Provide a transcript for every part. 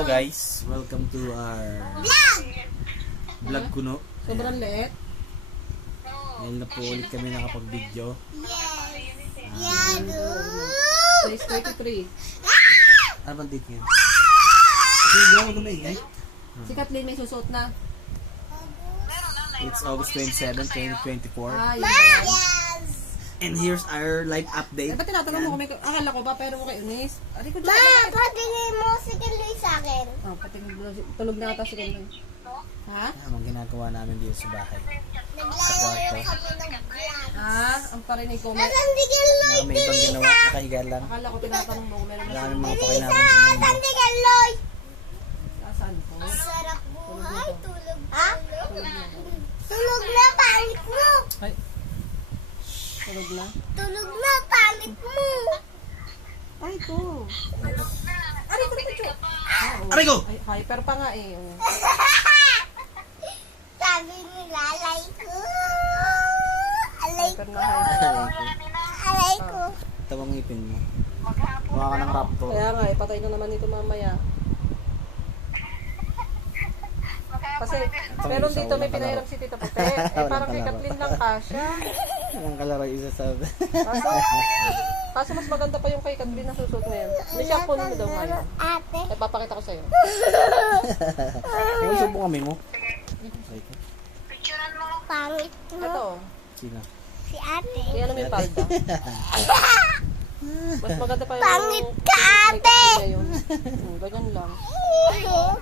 Hello guys, welcome to our vlog kuno. Sobrang liit. Ngayon na po ulit kami nakapag-video. Size 33. Ano bang date ngayon? Hindi ako lumaingay. Si Kathleen may susuot na. It's August 27, 2024. Ah, yun ba yan? And here's our live update. Ba't tinatanong mo kung may... Akala ko ba, pero kay Eunice. Ari ko dyan. Ma, patingin mo si Kiloy sa akin. Oh, tulog na ata si Kathleen. Ha? Ang ginagawa namin dito sa bahay. Naglalaro kami ng vlog. Ah, ang parinig ko. Nasaan si Kiloy? May ibang ginawa, nakahiga lang. Akala ko tinatanong mo kung meron na Wala siya. kami mga pakinabang sa mundo. Nasaan si Kiloy? Nasaan po? Sarap buhay, tulog. Ha? Tulog na. Tulog na, pangit mo. Ay. Tulog na? Tulog na, pangit mo. Ay, ito. Ari ko, ito. Aray ko! Ay, hyper pa nga eh. Oh. Sabi nila, alay ko. Alay Hyper ko. na hyper. Alay ko. Tawang ngipin mo. Mukha ka ng raptor. Kaya nga, patay na naman ito mamaya. Kasi, meron dito may pinahiram si Tito Puti. Eh, parang kay Kathleen lang kasha. Ang kalaro isa sa... Kaso mas maganda pa yung kay Kathleen na susuot ngayon. Hindi siya puno mo daw ngayon. Ate. Eh, papakita ko sa'yo. Ano subo kami mo? Aray ko. Pangit mo. Ito, Sino? Si ate. kaya ano may palda. Mas maganda pa yung Pangit ka, kay ate! Kathleen ngayon. Ganyan lang.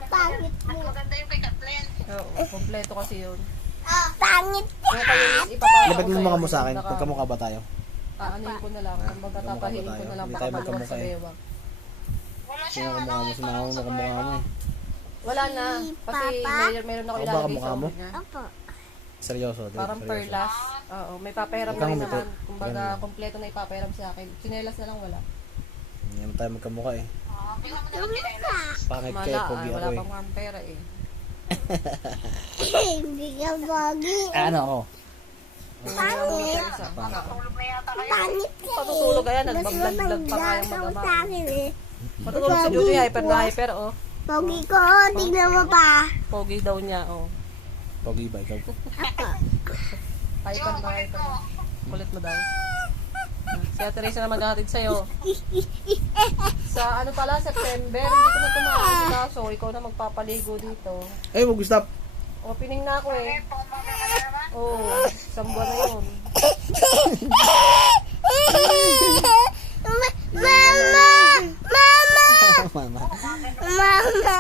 Pangit mo. Oo, kompleto kasi yun. Pangit Kaya pa yun, ipapakita Labag ko mo sa'yo. mukha mo sa akin. Naka- Magkamukha ba tayo? Aanoin ko na lang. Kumbaga magkamukha ba tatahilin ko tayo? na lang. Hindi Baka tayo maluwag magkamukha sa eh. bewang. Sino kamukha mo? Sino mo kamukha mo eh? Wala na. Kasi Papa? meron ako Ako ba ilalagay kamukha sa mo? ulo niya. Opo. Seryoso? Parang seryoso. perlas. Oo, may papahiram Huwag na kang rin umiti. naman. Kumbaga, Ganun lang. kompleto na ipapahiram sa akin. Sinelas na lang wala. Hindi naman tayo magkamukha eh. Pangit ka eh, Mala, pogi wala ako eh. pang mga pera eh. Hindi ka bagay. Ano ako? Pangit. Pangit ka Patutulog kaya, Mas nagbablog pa kaya magagaw magama. sa akin eh. Patutulog si Judy, hyper na hyper, oh. Pogi ko, tingnan mo pa. Pogi daw niya, oh. Pogi ba ikaw? Hyper na hyper. Kulit mo daw. Si Ate Risa na maghahatid sa'yo. Sa ano pala, September, hindi ko na tumakas kaso, ikaw na magpapaligo dito. Eh, wag stop. Opening na ako eh. Oo, isang buwan na yun. Mama! Mama! Mama. Mama!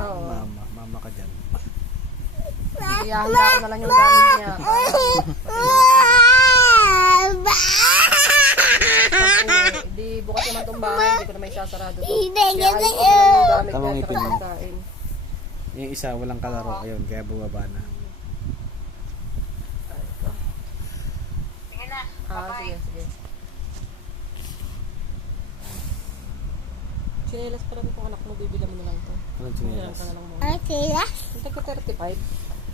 Oo. Mama ka dyan. Ihahanda ko na lang yung gamit niya. Di bukas naman itong bahay, hindi ko na may sasarado to. Hindi, Kaya ayos ko hindi. na lang yung gamit Tamang niya ngipin sa mo. pagkain. Yung isa, walang kalaro. Ayun, kaya bumaba na. Sige, sige. Chinelas pa lang itong anak mo, bibila mo na lang to. Anong Bibilan chinelas? ka na lang muna. Okay, ah. Yung tagka 35,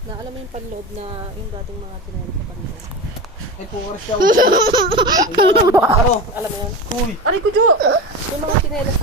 na alam mo yung panloob na yung dating mga chinelas sa panloob. Ay, puwar siya. Ano? Alam mo yun? Uy! Aray ko, Jo! Yung mga chinelas